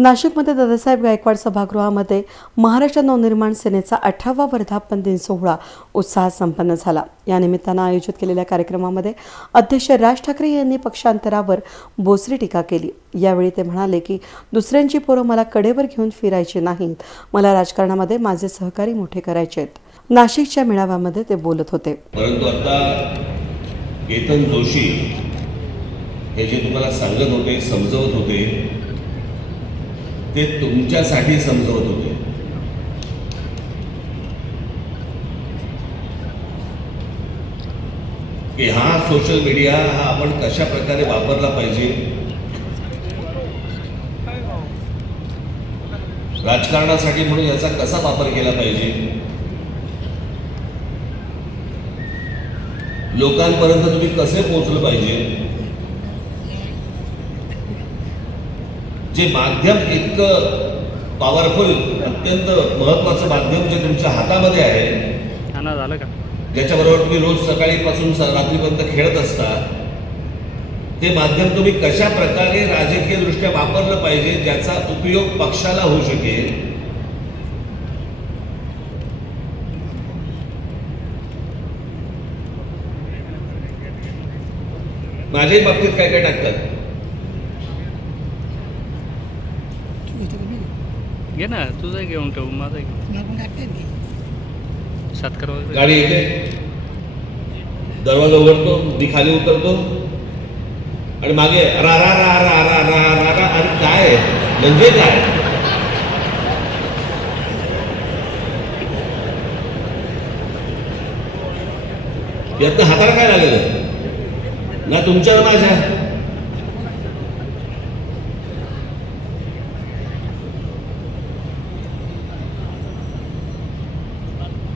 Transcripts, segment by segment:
नाशिकमध्ये दादासाहेब गायकवाड सभागृहामध्ये महाराष्ट्र नवनिर्माण सेनेचा 18वा वर्धापन दिन सोहळा उत्साहात संपन्न झाला। या निमित्तानं आयोजित केलेल्या कार्यक्रमामध्ये अध्यक्ष राज ठाकरे यांनी पक्षांतरावर बोचरी टीका केली। यावेळी ते म्हणाले की दुसऱ्यांची पोरं मला कडेवर घेऊन फिरायची नाहीत, मला राजकारणामध्ये माझे सहकारी मोठे करायचे आहेत। नाशिकच्या मेळाव्यामध्ये ते बोलत होते। परंतु आता केतन जोशी हे जे तुम्हाला सांगत होते, समजवत होते, ते तुमच्यासाठी समजवत होते। की हा सोशल मीडिया हा आपण कशा प्रकारे वापरला पाहिजे, राजकारणासाठी म्हणून याचा कसा वापर केला पाहिजे, लोकांपर्यंत तुम्ही कसे पोहोचलं पाहिजे। जे माध्यम इतकं पॉवरफुल, अत्यंत महत्त्वाचं माध्यम जे तुमच्या हातामध्ये आहे, झालं का, ज्याच्याबरोबर तुम्ही रोज सकाळीपासून रात्रीपर्यंत खेळत असता, ते माध्यम तुम्ही कशा प्रकारे राजकीय दृष्ट्या वापरलं पाहिजे, ज्याचा उपयोग पक्षाला होऊ शकेल। माझ्याही बाबतीत काय काय टाकतात, घे ना, तुझं घेऊन ठेवू, माझं सातकर गाडी येते, दरवाजा उघडतो, मी खाली उतरतो आणि मागे रा रा रा रा रा रा रा रा, अरे काय म्हणजे काय, यातनं हाताला काय लागलं ना तुमच्या ना माझ्या।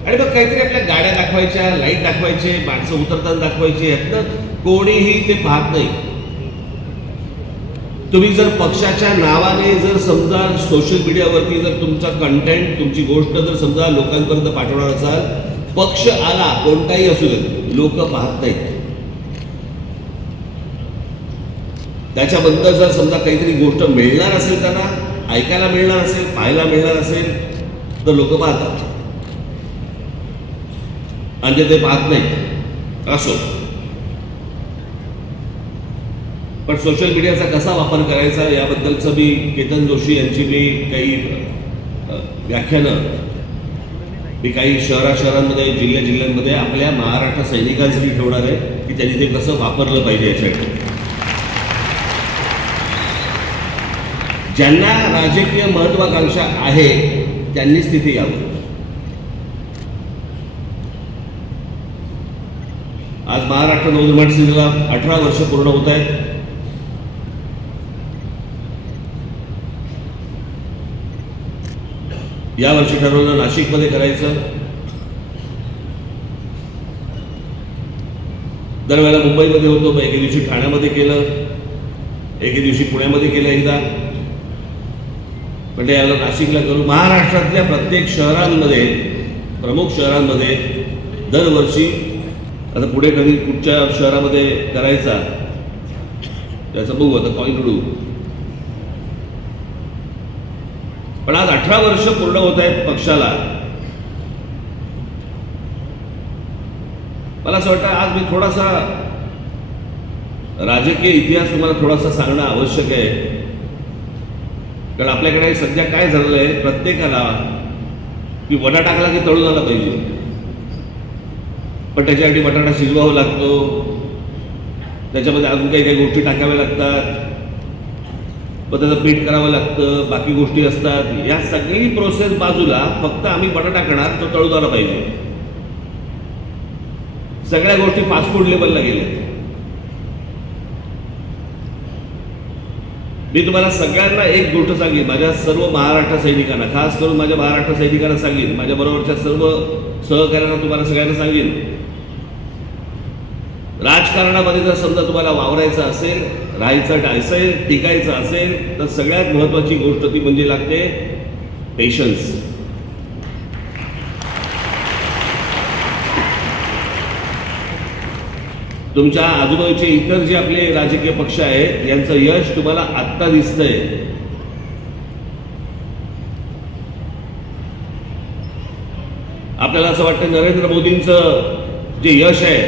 आणि मग काहीतरी आपल्या गाड्या दाखवायच्या, लाईट दाखवायचे, माणसं उतरताना दाखवायचे, यातनं कोणीही ते पाहत नाही। तुम्ही जर पक्षाच्या नावाने जर समजा सोशल मीडियावरती जर तुमचा कंटेंट, तुमची गोष्ट जर समजा लोकांपर्यंत पाठवणार असाल, पक्ष आला कोणताही असू दे, लोक पाहत नाहीत। त्याच्याबद्दल जर समजा काहीतरी गोष्ट मिळणार असेल, त्यांना ऐकायला मिळणार असेल, पाहायला मिळणार असेल, तर लोक पाहतात, आणि ते पाहत नाही असो। पण सोशल मीडियाचा कसा वापर करायचा याबद्दलचं मी केतन जोशी यांची मी काही व्याख्यानं मी काही शहरांमध्ये, जिल्ह्यांमध्ये आपल्या महाराष्ट्र सैनिकांसाठी ठेवणार आहे की त्यांनी ते कसं वापरलं पाहिजे यासाठी। ज्यांना राजकीय महत्वाकांक्षा आहे त्यांनीच तिथे यावं। आज महाराष्ट्र नवनिर्माण सेनेला 18 वर्ष पूर्ण होत आहेत। या वर्षी ठरवलं नाशिकमध्ये करायचं, दरवेळेला मुंबईमध्ये होतो, एके दिवशी ठाण्यामध्ये केलं, एके दिवशी पुण्यामध्ये केलं एकदा, म्हणजे याला नाशिकला करू। महाराष्ट्रातल्या प्रत्येक शहरांमध्ये, प्रमुख शहरांमध्ये दरवर्षी, आता पुढे कधी कुठच्या शहरामध्ये करायचा त्याचं बघू, आता पॉईंट उडू। पण आज 18 वर्ष पूर्ण होत आहेत पक्षाला। मला असं वाटतं आज मी थोडासा राजकीय इतिहास तुम्हाला थोडासा सांगणं आवश्यक आहे, कारण आपल्याकडे सध्या काय झालेलं आहे, प्रत्येकाला की वडा टाकला की तळून आला पाहिजे, पण त्याच्यासाठी बटाटा शिजवावा लागतो, त्याच्यामध्ये अजून काही काही गोष्टी टाकाव्या लागतात, मग त्याचं पीठ करावं लागतं, बाकी गोष्टी असतात। या सगळी प्रोसेस बाजूला, फक्त आम्ही बटाटा करणार, तो तळून आला पाहिजे। सगळ्या गोष्टी फास्ट फूड लेवलला गेल्या। मी तुम्हाला सगळ्यांना एक गोष्ट सांगेन, माझ्या सर्व महाराष्ट्र सैनिकांना, खास करून माझ्या महाराष्ट्र सैनिकांना सांगेन, माझ्या बरोबरच्या सर्व सहकार्यांना तुम्हाला सगळ्यांना सांगेन, राजकारणामध्ये जर समजा तुम्हाला वावरायचं असेल, राहायचं असेल, टिकायचं असेल, तर सगळ्यात महत्त्वाची गोष्ट ती म्हणजे लागते पेशन्स। तुमच्या आजूबाजूचे इतर जे आपले राजकीय पक्ष आहेत यांचं यश तुम्हाला आत्ता दिसतंय, आपल्याला असं वाटतं नरेंद्र मोदींचं जे यश आहे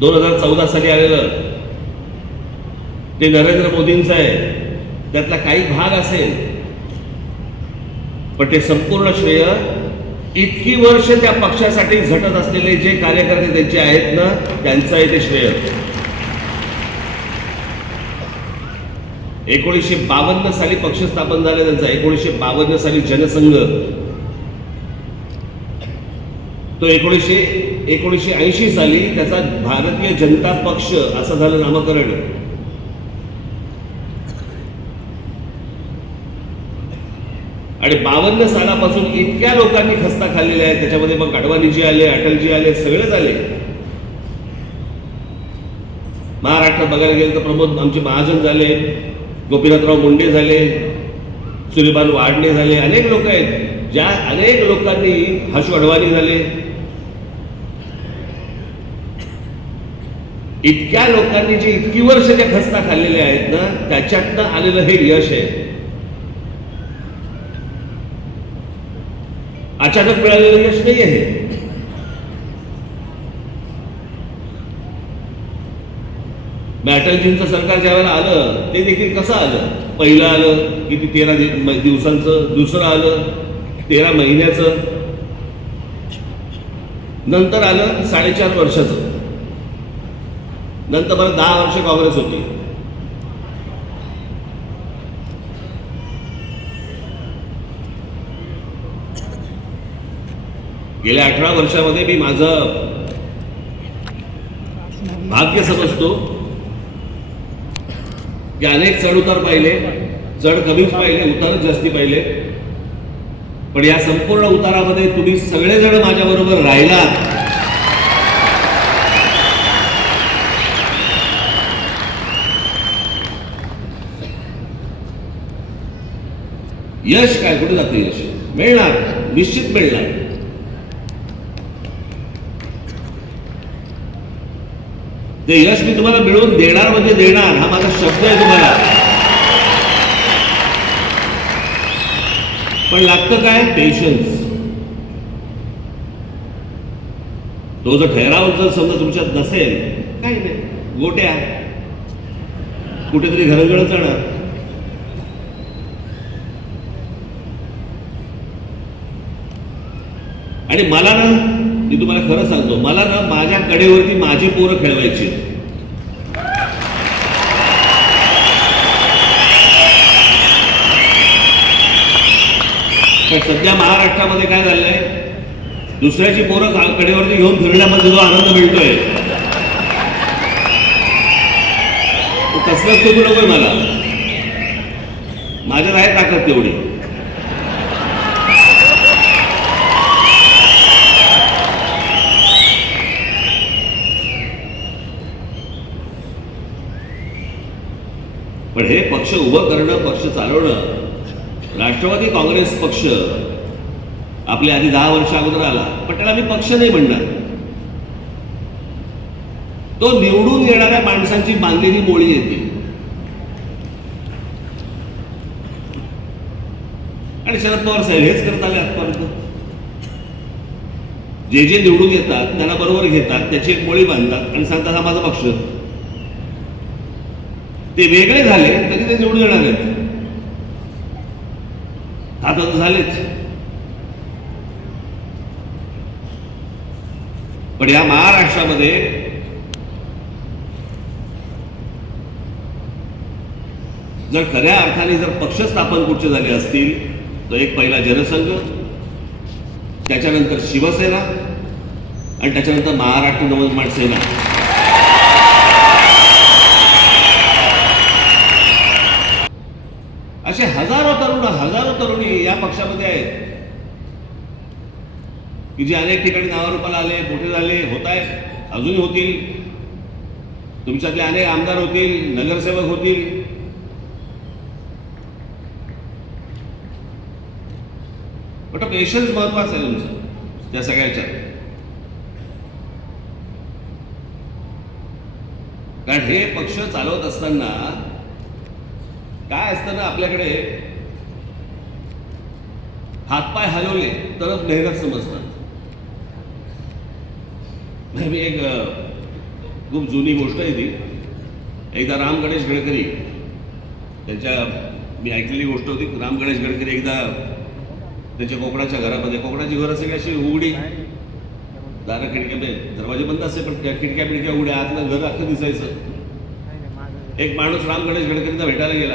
2014 साली आलेलं ते नरेंद्र मोदींचं आहे, त्यातला काही भाग असेल, पण ते संपूर्ण श्रेय इतकी वर्ष त्या पक्षासाठी झटत असलेले जे कार्यकर्ते त्यांचे आहेत ना, त्यांचं आहे ते श्रेय. 1952 साली पक्ष स्थापन झाला त्यांचा. 1952 साली जनसंघ, तो 1980 साली त्याचा भारतीय जनता पक्ष असं झालं नामकरण. आणि 52 सालापासून इतक्या लोकांनी खस्ता खाल्लेल्या आहेत. त्याच्यामध्ये मग अडवाणीजी आले, अटलजी आले, सगळेच आले. महाराष्ट्रात बघायला गेलं तर प्रमोद आमचे महाजन झाले, गोपीनाथराव मुंडे झाले, सूर्यपाल वाडणे झाले, अनेक लोक आहेत. ज्या अनेक लोकांनी, हर्ष अडवाणी झाले, इतक्या लोकांनी जे इतकी वर्ष त्या खस्ता खाल्लेल्या आहेत ना, त्याच्यातनं आलेलं हे यश आहे. अचानक मिळालेलं यश नाही आहे. अटलजींचं सरकार ज्यावेळेला आलं ते देखील कसं आलं. पहिलं आलं किती 13 दिवसांचं, दुसरं आलं 13 महिन्याचं, नंतर आलं 4.5 वर्षाचं, नंतर परत 10 वर्ष काँग्रेस होती. गेल्या 18 वर्षामध्ये मी माझं भाग्य समजतो की अनेक चढ उतार पाहिले. चढ कमीच पाहिले, उतारच जास्ती पाहिले. पण या संपूर्ण उतारामध्ये तुम्ही सगळेजण माझ्याबरोबर राहिलात. यश काय, कुठे जातं यश? मिळणार, निश्चित मिळणार. ते यश मी तुम्हाला मिळवून देणार म्हणजे देणार, हा माझा शब्द आहे तुम्हाला. पण लागतं काय? पेशन्स. तो जो ठहराव जर समजा तुमच्यात नसेल, काही नाही, गोट्या कुठेतरी घरंगळत जाणार. आणि मला ना, मी तुम्हाला खरं सांगतो, मला ना माझ्या कडेवरती माझी पोरं खेळवायची. पण सध्या महाराष्ट्रामध्ये काय झालंय, दुसऱ्याची पोरं कडेवरती घेऊन फिरण्यामध्ये जो आनंद मिळतोय तो कसलंच सुरू नकोय मला. माझ्यात आहे ताकद तेवढी. पण हे पक्ष उभं करणं, पक्ष चालवणं, राष्ट्रवादी काँग्रेस पक्ष आपल्या आधी 10 वर्ष अगोदर आला, पण त्याला मी पक्ष नाही म्हणणार. तो निवडून येणाऱ्या माणसांची बांधलेली मोळी येते. आणि शरद पवार साहेब हेच करत आले आजपर्यंत. जे जे निवडून येतात त्यांना बरोबर घेतात, त्याची एक मोळी बांधतात आणि सांगतात हा माझा पक्ष. ते वेगळे झाले तरी ते निवडून येणार आहेत. आता तर झालेच. पण या महाराष्ट्रामध्ये जर खऱ्या अर्थाने जर पक्ष स्थापन कुठचे झाले असतील तर एक पहिला जनसंघ, त्याच्यानंतर शिवसेना आणि त्याच्यानंतर महाराष्ट्र नवनिर्माण सेना. असे हजारो तरुणी या पक्षामध्ये आहेत की जे अनेक ठिकाणी नावारूपाला आले, मोठे झाले, होत आहेत, अजूनही होतील. तुमच्यातले अनेक आमदार होतील, नगरसेवक होतील. पण पेशन्स महत्वाचं आहे तुमचं त्या सगळ्याच्या. कारण हे पक्ष चालवत असताना काय असतं ना, आपल्याकडे हातपाय हलवले तरच मेहनत समजतात. मी एक खूप जुनी गोष्ट आहे ती. एकदा राम गणेश गडकरी त्यांच्या, मी ऐकलेली गोष्ट होती. राम गणेश गडकरी एकदा त्यांच्या कोकणाच्या घरामध्ये, कोकणाची घरं सगळी अशी उघडी, दारं खिडक्या, दरवाजे बंद असे पण खिडक्या बिडक्या उघड्या, आतलं घर अख्खं दिसायचं. एक माणूस राम गणेश गडकरींना भेटायला गेला.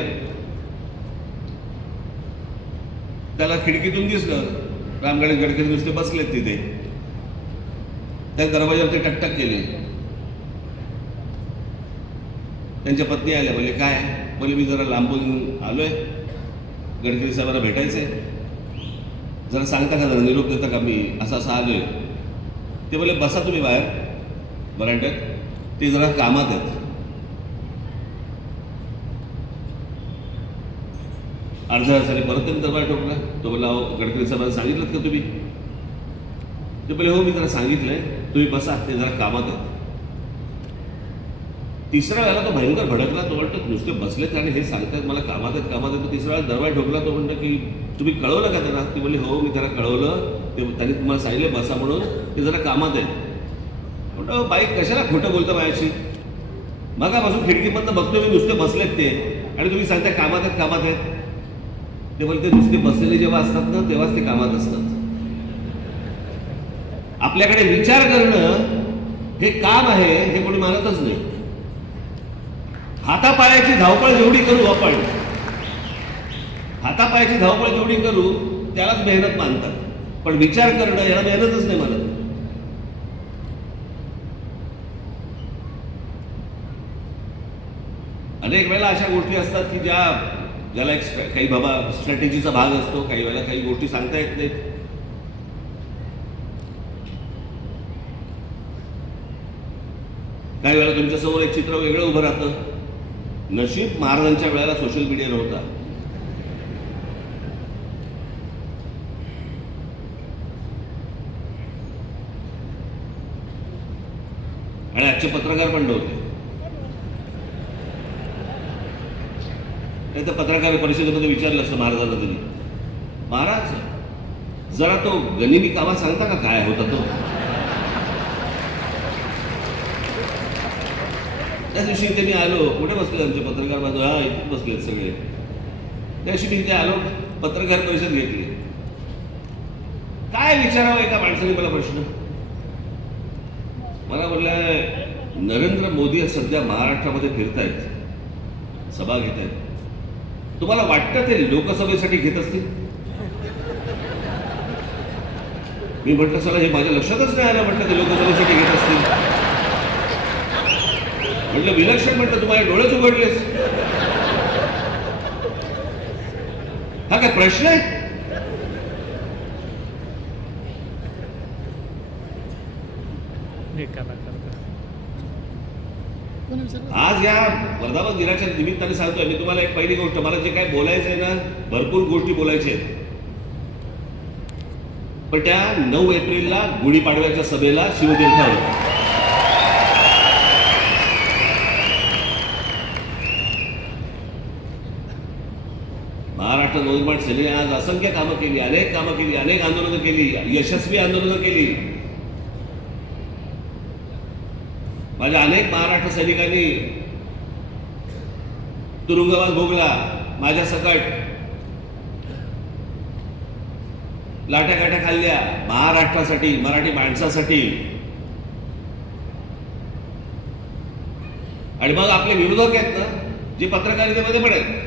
त्याला खिडकीतून दिसलं राम गणेश गडकरी नुसते बसलेत तिथे. त्या दरवाज्यावरती टकटक केली. त्यांच्या पत्नी आल्या. बोले काय? बोले मी जरा लांबून आलोय, गडकरी साहेबांना भेटायचंय, जरा सांगता का, जरा निरोप देता का, मी असं असं आलोय. ते बोले बसा तुम्ही बाहेर वरांड्यात, ते जरा कामात आहेत. अर्ध्या तासाने परत त्यांनी दरबार ठोकला. तो बोला अहो गडकरी साहेबांना सांगितलं का तुम्ही? ते बोले हो मी जरा सांगितलंय, तुम्ही बसा, ते जरा कामात आहेत. तिसऱ्या वेळेला तो भयंकर भडकला. तो म्हणतो नुसते बसलेत आणि हे सांगतात मला कामात आहेत कामात आहेत. तिसऱ्या वेळेला दरबार ठोकला. तो म्हणतो की तुम्ही कळवलं का त्यांना? ती बोलली हो मी त्याला कळवलं, ते त्यांनी तुम्हाला सांगितलं बसा म्हणून, ते जरा कामात आहेत. म्हणतो बाई कशाला खोटं बोलतं माझ्याशी? मगापासून खिडकीमधनं बघतोय मी, नुसते बसलेत ते, आणि तुम्ही सांगताय कामात आहेत कामात आहेत. ते बोलते नुसते बसलेले जेव्हा असतात ना तेव्हाच ते कामात असतात. आपल्याकडे विचार करणं हे काम आहे हे कोणी मानतच नाही. हातापायाची धावपळ जेवढी करू आपण, हातापायाची धावपळ जेवढी करू त्यालाच मेहनत मानतात, पण विचार करणं याला मेहनतच नाही मानत. अनेक वेळेला अशा गोष्टी असतात की ज्याला एक काही बाबा स्ट्रॅटेजीचा भाग असतो. काही वेळेला काही गोष्टी सांगता येत नाहीत. काही वेळेला तुमच्या समोर एक चित्र वेगळं उभं राहतं. नशीब महाराजांच्या वेळेला सोशल मीडिया नव्हता. आणि आजचे पत्रकार पण नव्हते. तर पत्रकार परिषदेमध्ये विचारलं असतं महाराजांना तरी, महाराज जरा तो गनिमी कामा सांगता का काय होता तो? त्या दिवशी इथे मी आलो. कुठे बसले आमचे पत्रकार बाजू? हा इथे बसलेत सगळे. त्या दिवशी मी इथे आलो, पत्रकार परिषद घेतली. काय विचारावं एका माणसाने मला प्रश्न. मला म्हटलं नरेंद्र मोदी सध्या महाराष्ट्रामध्ये फिरतायत, सभा घेत आहेत, तुम्हाला वाटतं ते लोकसभेसाठी घेत असतील? मी म्हटलं चला हे माझ्या लक्षातच नाही आलं, म्हटलं ते लोकसभेसाठी घेत असतील. म्हटलं विलक्षण, म्हटलं तुम्हाला डोळेच उघडलेस. हा काय प्रश्न आहे? आज या वर्धापन दिनाच्या निमित्ताने सांगतोय मी तुम्हाला एक पहिली गोष्ट. मला जे काय बोलायचं आहे ना, भरपूर गोष्टी बोलायच्या आहेत, पण त्या 9 एप्रिलला गुढीपाडव्याच्या सभेला शिवतीर्थावर महाराष्ट्र नवनिर्माण सेनेने आज असंख्य कामं केली, अनेक कामं केली, अनेक आंदोलनं केली, यशस्वी आंदोलनं केली. माझ्या अनेक महाराष्ट्र सैनिकांनी तुरुंगवास भोगला, माझ्या सकट लाट्याकाट्या खाल्ल्या महाराष्ट्रासाठी, मराठी माणसासाठी. आणि मग आपले विरोधक आहेत ना, जे पत्रकारितेमध्ये पण आहेत,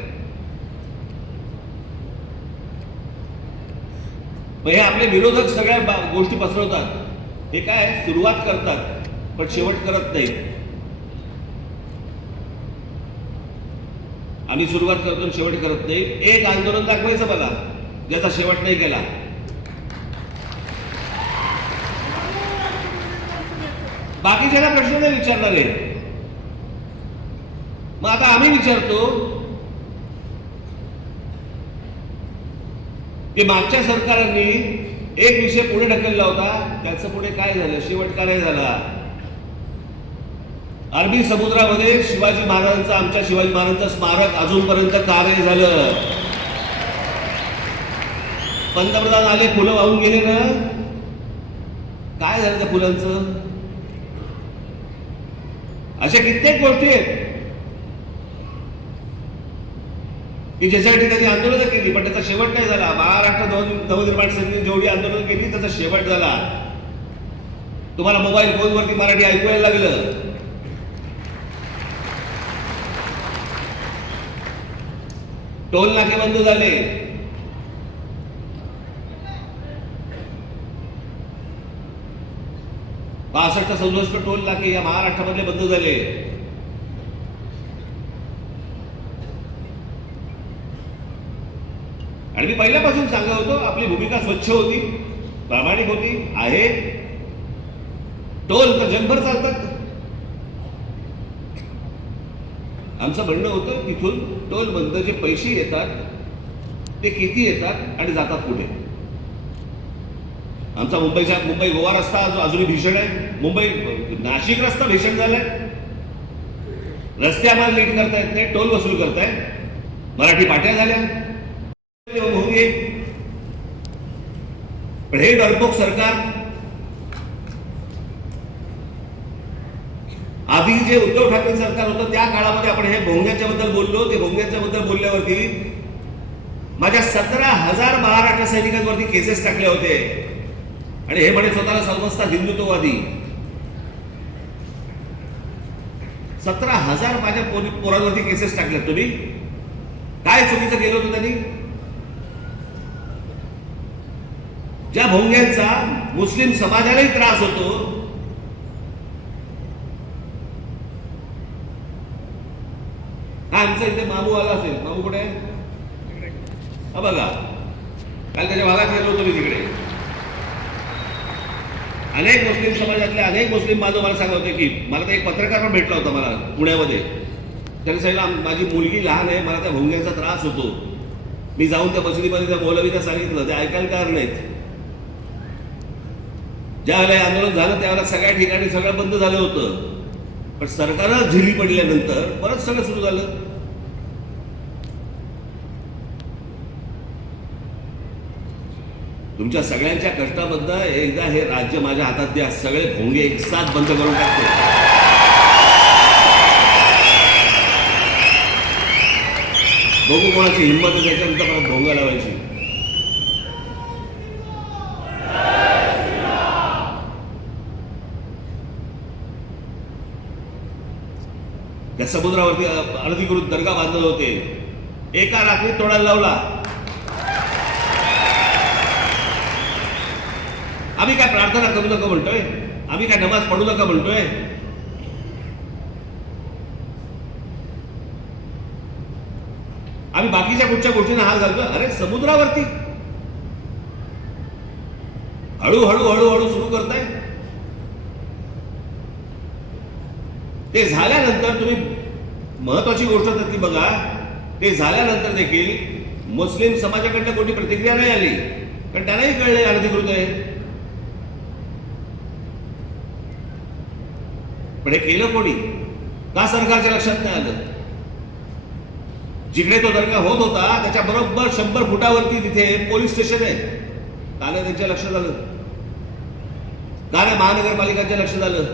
हे आपले विरोधक सगळ्या गोष्टी पसरवतात. हे काय सुरुवात करतात पण शेवट करत नाही. आम्ही सुरुवात करतो आणि शेवट करत नाही. एक आंदोलन दाखवायचं मला ज्याचा शेवट नाही केला. बाकीच्याला प्रश्न नाही विचारणारे. मग आता आम्ही विचारतो की मागच्या सरकारांनी एक विषय पुढे ढकलला होता, त्याचं पुढे काय झालं, शेवट का नाही झाला? अरबी समुद्रामध्ये शिवाजी महाराजांचं, आमच्या शिवाजी महाराजांचं स्मारक अजूनपर्यंत का नाही झालं? पंतप्रधान आले, फुलं वाहून गेले ना, काय झालं त्या फुलांचं? अशा कित्येक गोष्टी आहेत की ज्याच्यासाठी त्यांनी आंदोलनं केली, पण त्याचा शेवट नाही झाला. महाराष्ट्र नवनिर्माण सेनेने जेवढी आंदोलनं केली त्याचा शेवट झाला. तुम्हाला मोबाईल फोनवरती मराठी ऐकवायला लागलं. टोल नाके बंद झाले. बासष्ट 67 टोल नाके या महाराष्ट्रामधले बंद झाले. आणि मी पहिल्यापासून सांगत होतो, आपली भूमिका स्वच्छ होती, प्रामाणिक होती, आहे. टोल तर जगभर चालतात. आमचं म्हणणं होतं तिथून टोल बंद जे पैसे येतात ते किती येतात आणि जातात कुठे. आमचा मुंबई गोवा रस्ता अजूनही भीषण आहे. मुंबई नाशिक रस्ता भीषण झालाय. रस्ते आम्हाला नीट करता येत नाही, टोल वसूल करताय. मराठी पाट्या झाल्या. पण हे डरपोक सरकार, आधी जे उद्धव ठाकरे सरकार होतं त्या काळामध्ये आपण हे भोंग्याच्या बद्दल बोललो. ते भोंग्याच्या बद्दल बोलल्यावरती माझ्या 17,000 महाराष्ट्र सैनिकांवरती केसेस टाकले होते. आणि हे म्हणे स्वतःला समजतात हिंदुत्ववादी. 17,000 माझ्या पोरांवरती केसेस टाकल्यात तुम्ही. काय चुकीचं केलं होतं त्यांनी? ज्या भोंग्यांचा मुस्लिम समाजालाही त्रास होतो, हा आमचा इथे मामू आला असेल. मामू कुठे आहे? हा बघा, काल त्याच्या भागात गेलो होतो मी. तिकडे अनेक मुस्लिम समाजातले अनेक मुस्लिम बांधव मला सांगत होते की मला तर एक पत्रकार पण भेटला होता मला पुण्यामध्ये. त्याने सांगितलं माझी मुलगी लहान आहे, मला त्या भोंग्यांचा त्रास होतो. मी जाऊन त्या मशिदीमध्ये त्या मौलवीला सांगितलं, ते ऐकायला तयार नाहीत. ज्या वेळेला आंदोलन झालं त्यावेळेला सगळ्या ठिकाणी सगळं बंद झालं होतं. पण सरकारला झिरी पडल्यानंतर परत सगळं सुरू झालं. तुमच्या सगळ्यांच्या कष्टाबद्दल एकदा हे राज्य माझ्या हातात द्या. सगळे भोंगे एक साथ बंद करून टाकतो. बघू कोणाची हिंमत आहे त्याच्यानंतर परत भोंगा लावायची. त्या समुद्रावरती अनधिकृत दर्गा बांधत होते. एका रात्रीत तोडायला लावला. आम्ही काय प्रार्थना करू नका म्हणतोय? आम्ही काय नमाज पडू नका म्हणतोय? आम्ही बाकीच्या कुठच्या गोष्टींना हात घालतोय? अरे समुद्रावरती हळूहळू हळूहळू सुरू करताय. ते झाल्यानंतर तुम्ही महत्वाची गोष्ट तर ती बघा, ते झाल्यानंतर देखील मुस्लिम समाजाकडनं कोणती प्रतिक्रिया नाही आली. कारण त्यांनाही कळले अनधिकृत आहे. पण हे केलं कोणी? का सरकारच्या लक्षात नाही आलं? जिकडे तो दर्गा होत होता त्याच्या बरोबर 100 फुटावरती तिथे पोलीस स्टेशन आहे. का नाही त्यांच्या लक्षात आलं? का नाही महानगरपालिकांच्या लक्षात आलं?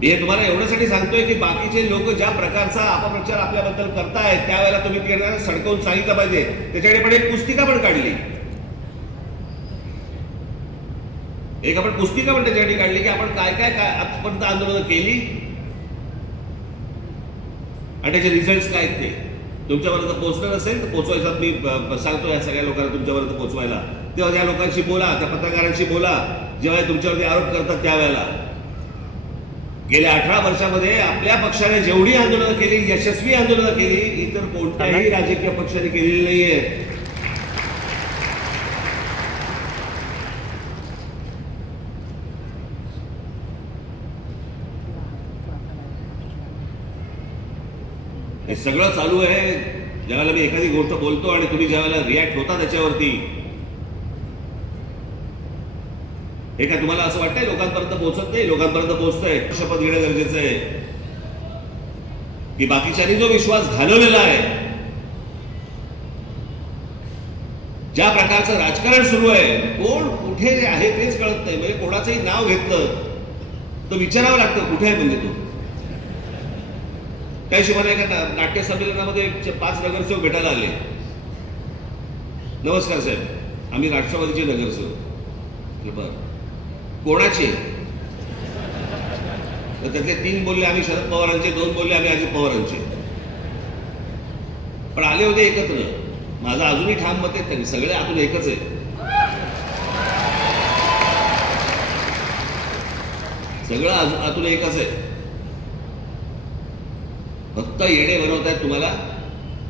मी हे तुम्हाला एवढ्यासाठी सांगतोय की बाकीचे लोक ज्या प्रकारचा अपप्रचार आपल्याबद्दल करतायत त्यावेळेला तुम्ही त्यांना सडकवून सांगितलं पाहिजे. त्याच्याकडे पण एक पुस्तिका पण काढली. एक आपण पुस्तिका पण त्याच्यासाठी काढली की आपण काय काय काय आजपर्यंत आंदोलनं केली आणि त्याचे रिझल्ट काय ते तुमच्यापर्यंत पोहोचणार असेल तर पोहोचवायचा मी सांगतो या सगळ्या लोकांना तुमच्यापर्यंत पोहोचवायला. तेव्हा त्या लोकांशी बोला, त्या पत्रकारांशी बोला जेव्हा तुमच्यावरती आरोप करतात त्यावेळेला. गेल्या 18 वर्षामध्ये आपल्या पक्षाने जेवढी आंदोलनं केली, यशस्वी आंदोलनं केली, इतर कोणत्याही राजकीय पक्षाने केलेली नाहीये. हे सगळं चालू आहे. ज्यावेळेला मी एखादी गोष्ट बोलतो आणि तुम्ही ज्यावेळेला रिॲक्ट होता त्याच्यावरती, हे काय तुम्हाला असं वाटतंय लोकांपर्यंत पोहोचत नाही? लोकांपर्यंत पोहोचतंय. शपथ घेणं गरजेचं आहे की बाकीच्यांनी जो विश्वास घालवलेला आहे ज्या प्रकारचं राजकारण सुरू आहे, कोण कुठे आहे तेच कळत नाही. म्हणजे कोणाचंही नाव घेतलं तर विचारावं लागतं कुठे आहे म्हणजे तो. त्या हिशोबाने एका नाट्य संमेलनामध्ये 5 नगरसेवक भेटायला आले. नमस्कार साहेब, आम्ही राष्ट्रवादीचे नगरसेवक. बरं, कोणाचे? तर त्यातले 3 बोलले आम्ही शरद पवारांचे, 2 बोलले आम्ही अजित पवारांचे. पण आले होते एकत्र. माझं अजूनही ठाम मत आहे, सगळे आतून एकच आहे. सगळं आतून एकच आहे. फक्त येणे बनवतायत, तुम्हाला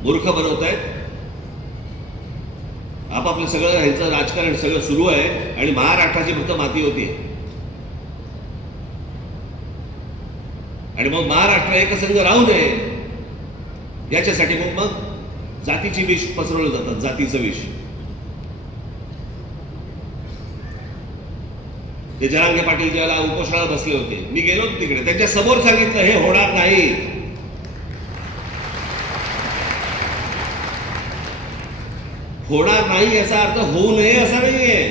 मूर्ख बनवतायत. आपापलं सगळं ह्यांचं राजकारण सगळं सुरू आहे आणि महाराष्ट्राची फक्त माती होती. आणि मग महाराष्ट्र एकसंघ राहू नये याच्यासाठी मग जातीची विष पसरवलं जातात, जातीचं विष. ते जरांगे पाटील ज्याला उपोषणाला बसले होते, मी गेलो तिकडे, त्यांच्या समोर सांगितलं हे होणार नाही. होणार नाही याचा अर्थ होऊ नये असा नाहीये.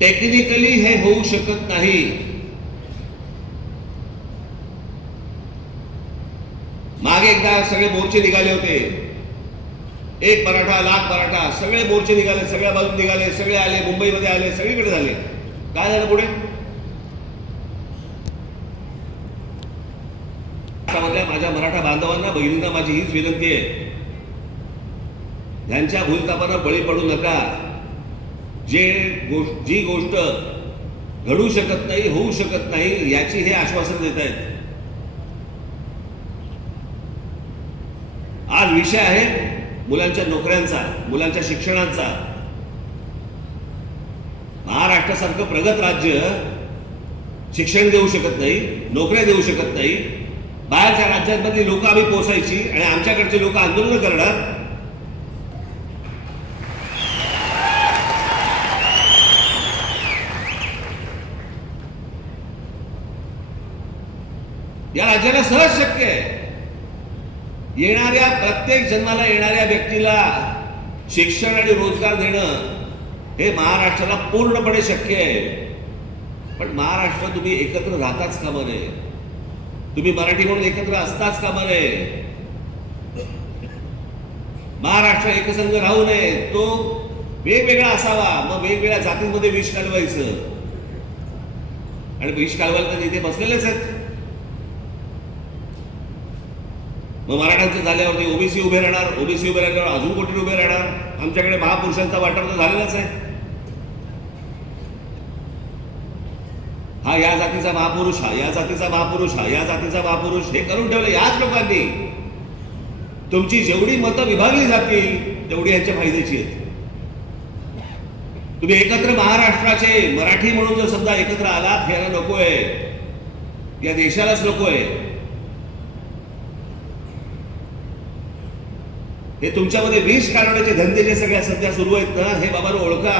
टेक्निकली हे होऊ शकत नाही. मागे एकदा सगळे मोर्चे निघाले होते, एक मराठा लाख मराठा, सगळे मोर्चे निघाले, सगळ्या बाजून निघाले, सगळे आले, मुंबईमध्ये आले, सगळीकडे झाले. काय झालं पुढे? माझ्या मराठा बांधवांना, बहिणींना माझी हीच विनंती आहे, ह्यांच्या भूलथापांना बळी पडू नका. जी गोष्ट घडू शकत नाही, होऊ शकत नाही, याची हे आश्वासन देत आहेत. आज विषय आहे मुलांच्या नोकऱ्यांचा, मुलांच्या शिक्षणाचा. महाराष्ट्रासारखं प्रगत राज्य शिक्षण देऊ शकत नाही, नोकऱ्या देऊ शकत नाही. बाहेरच्या राज्यांमधली लोक आम्ही पोसायची आणि आमच्याकडचे लोक आंदोलन करणार. या राज्याला सहज शक्य आहे. येणाऱ्या प्रत्येक जन्माला येणाऱ्या व्यक्तीला शिक्षण आणि रोजगार देणं हे महाराष्ट्राला पूर्णपणे शक्य आहे. पण महाराष्ट्र तुम्ही एकत्र राहताच कामा नये, तुम्ही मराठी म्हणून एकत्र असताच कामा नये. महाराष्ट्र एकसंघ राहू नये, तो वेगवेगळा असावा. मग वेगवेगळ्या जातींमध्ये विष कालवायचं, आणि विष कालवायला तर इथे बसलेलेच आहेत. मग मराठ्यांचं झाल्यावरती ओबीसी उभे राहणार, ओबीसी उभे राहिल्यावर अजून कोटी उभे राहणार. आमच्याकडे महापुरुषांचा वाटप तर झालेलाच आहे. हा या जातीचा महापुरुष, हा या जातीचा महापुरुष, हा या जातीचा महापुरुष, हे करून ठेवलं याच लोकांनी. तुमची जेवढी मतं विभागली जातील तेवढी यांच्या फायद्याची आहेत. तुम्ही एकत्र महाराष्ट्राचे मराठी म्हणून जर समजा एकत्र आलात, हे नकोय, या देशालाच नकोय. हे तुमच्यामध्ये विष काढण्याचे धंदे जे सगळ्या सध्या सुरू आहेत ना, हे बाबांनो ओळखा.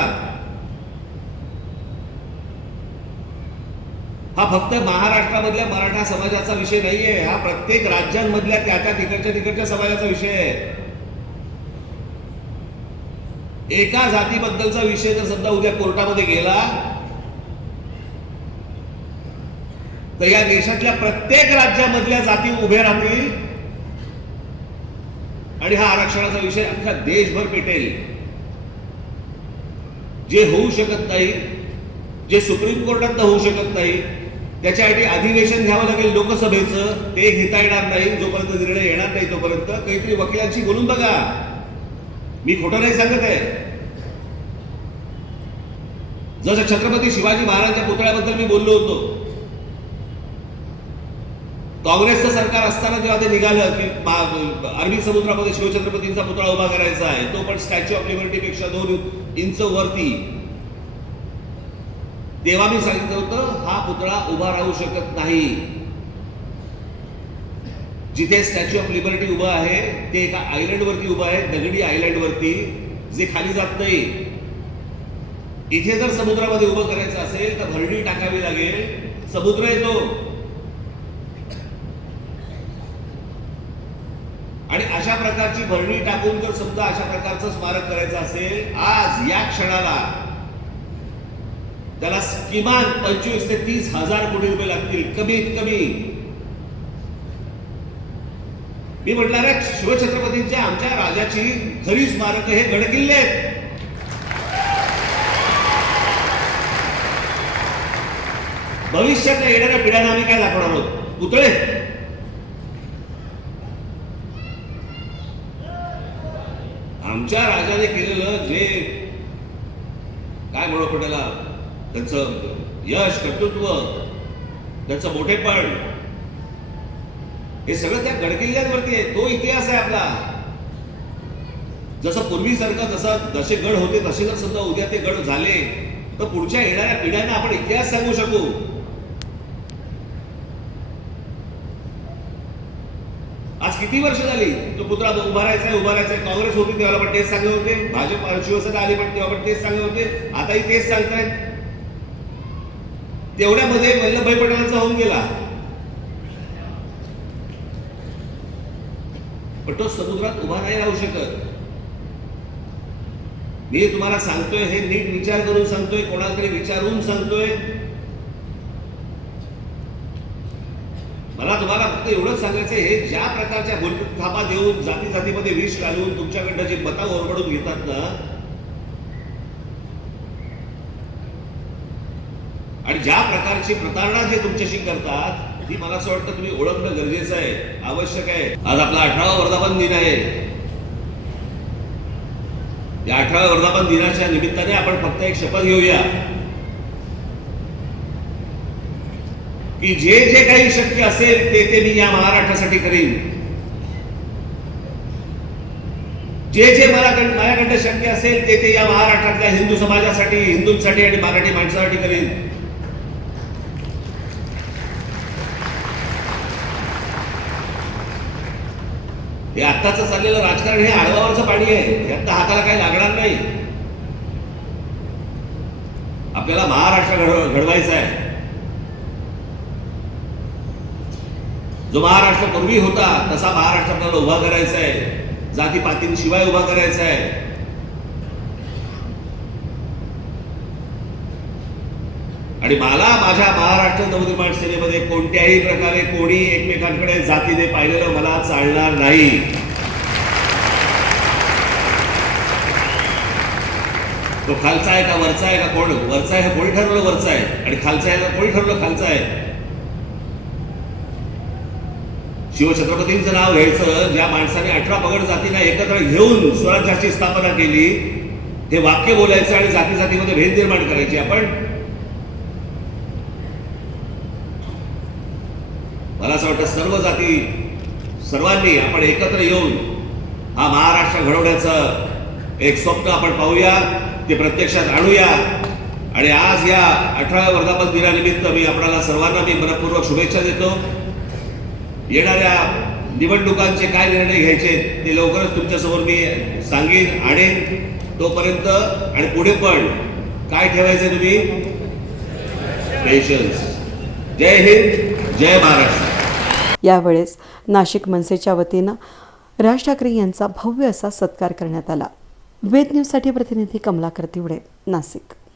हा फक्त महाराष्ट्रामधल्या मराठा समाजाचा विषय नाहीये, हा प्रत्येक राज्यांमधल्या त्या तिकडच्या समाजाचा विषय आहे. एका जातीबद्दलचा विषय जर समजा उद्या कोर्टामध्ये गेला तर या देशातल्या प्रत्येक राज्यामधल्या जाती उभे राहतील आणि हा आरक्षणाचा विषय अख्खा देशभर पेटेल. जे होऊ शकत नाही, जे सुप्रीम कोर्टात होऊ शकत नाही, त्याच्यासाठी अधिवेशन घ्यावं लागेल लोकसभेचं. ते घेता येणार नाही जोपर्यंत निर्णय येणार नाही तोपर्यंत. काहीतरी वकिलांशी बोलून बघा, मी खोटं नाही सांगत आहे. जसं छत्रपती शिवाजी महाराजांच्या पुतळ्याबद्दल मी बोललो होतो, काँग्रेसचं सरकार असताना जेव्हा ते निघालं की अरबी समुद्रामध्ये शिवछत्रपतींचा पुतळा उभा करायचा आहे, तो पण स्टॅच्यू ऑफ लिबर्टी पेक्षा 2 इंच वरती, तेव्हा मी सांगितलं होतं हा पुतळा उभा राहू शकत नाही. जिथे स्टॅच्यू ऑफ लिबर्टी उभा आहे ते एका आयलंड वरती उभा आहे, दगडी आयलंड वरती, जे खाली जात नाही. इथे जर समुद्रामध्ये उभं करायचं असेल तर भरणी टाकावी लागेल, समुद्र येतो. आणि अशा प्रकारची भरणी टाकून जर समजा अशा प्रकारचं स्मारक करायचं असेल, आज या क्षणाला त्याला किमान 25 ते 30 हजार कोटी रुपये लागतील कमीत कमी. मी म्हटलं रे, शिवछत्रपतींच्या आमच्या राजाची खरी स्मारक हे गडकिल्ले आहेत. भविष्यात येणाऱ्या पिढ्यांना आम्ही काय दाखवणार आहोत? पुतळे. आमच्या राजाने केलेलं जे काय म्हणू आपण त्याला, त्यांचं यश, कर्तृत्व, त्यांचं मोठेपण, हे सगळं त्या गडकिल्ल्यांवरती आहे. तो इतिहास आहे आपला. जसं पूर्वीसारखं जसे गड होते तसे जर समजा उद्या ते गड झाले तर पुढच्या येणाऱ्या पिढ्यांना आपण इतिहास सांगू शकू. आज किती वर्ष झाली तो पुतळा उभा राहायचा. काँग्रेस होती तेव्हा पण तेच सांगत होते, भाजप शिवसेना आली पण तेव्हा पण तेच सांगत होते, आताही तेच सांगतायत. तेवढ्यामध्ये वल्लभभाई पटेलांचा होऊन गेला, पण तो समुद्रात उभा नाही राहू शकत. मी तुम्हाला सांगतोय, हे नीट विचार करून सांगतोय, कोणाला तरी विचारून सांगतोय. मला तुम्हाला फक्त एवढंच सांगायचं, हे ज्या प्रकारच्या थापा देऊन जाती जातीमध्ये विष घालून तुमच्याकडनं जी मतं ओरबडून घेतात ना, आणि ज्या प्रकारची प्रतारणा जे तुमच्याशी करतात, ती मला असं वाटतं तुम्ही ओळखणं गरजेचं आहे, आवश्यक आहे. आज आपला 18वा वर्धापन दिन आहे. या 18व्या वर्धापन दिनाच्या निमित्ताने आपण फक्त एक शपथ घेऊया की जे जे काही शक्य असेल ते मी या महाराष्ट्रासाठी करीन. जे जे माझ्याकडनं शक्य असेल ते या महाराष्ट्रातल्या हिंदू समाजासाठी, हिंदूंसाठी आणि मराठी माणसासाठी करीन. हे आत्ताच चाललेलं राजकारण हे आडवावरचं पाणी आहे. यात हाताला काही लागणार नाही. आपल्याला महाराष्ट्र घडवायचा आहे. जो महाराष्ट्र पूर्वी होता तसा महाराष्ट्र आपल्याला उभा करायचा आहे. जातीपातींशिवाय उभा करायचा आहे. आणि मला माझ्या महाराष्ट्र नवनिर्माण सेनेमध्ये कोणत्याही प्रकारे कोणी एकमेकांकडे जातीने पाहिलेलं मला चालणार नाही. तो खालचा आहे का वरचा आहे का, कोण वरचा आहे कोणी ठरवलं वरचा आहे, आणि खालचा आहे का कोणी ठरवलं खालचा आहे. शिवछत्रपतींचं नाव घ्यायचं, ज्या माणसाने 18 पगड जातींना एकत्र घेऊन स्वराज्याची स्थापना केली, हे वाक्य बोलायचं आणि जाती जातीमध्ये भेद निर्माण करायची. मला असं वाटतं सर्व जाती, सर्वांनी आपण एकत्र येऊन हा महाराष्ट्र घडवण्याचं एक स्वप्न आपण पाहूया, ते प्रत्यक्षात आणूया. आणि आज या 18व्या वर्धापन दिनानिमित्त मी आपल्याला सर्वांना मनपूर्वक शुभेच्छा देतो. येणाऱ्या निवडणुकांचे काय निर्णय घ्यायचे ते लवकरच तुमच्यासमोर मी सांगेन, आणेन. तोपर्यंत आणि पुढे पण काय ठेवायचे तुम्ही? पेशन्स. जय हिंद, जय महाराष्ट्र. यावेळेस नाशिक मनसेच्या वतीनं राज ठाकरे यांचा भव्य असा सत्कार करण्यात आला. वेद न्यूजसाठी प्रतिनिधी कमलाकर तिवडे, नाशिक.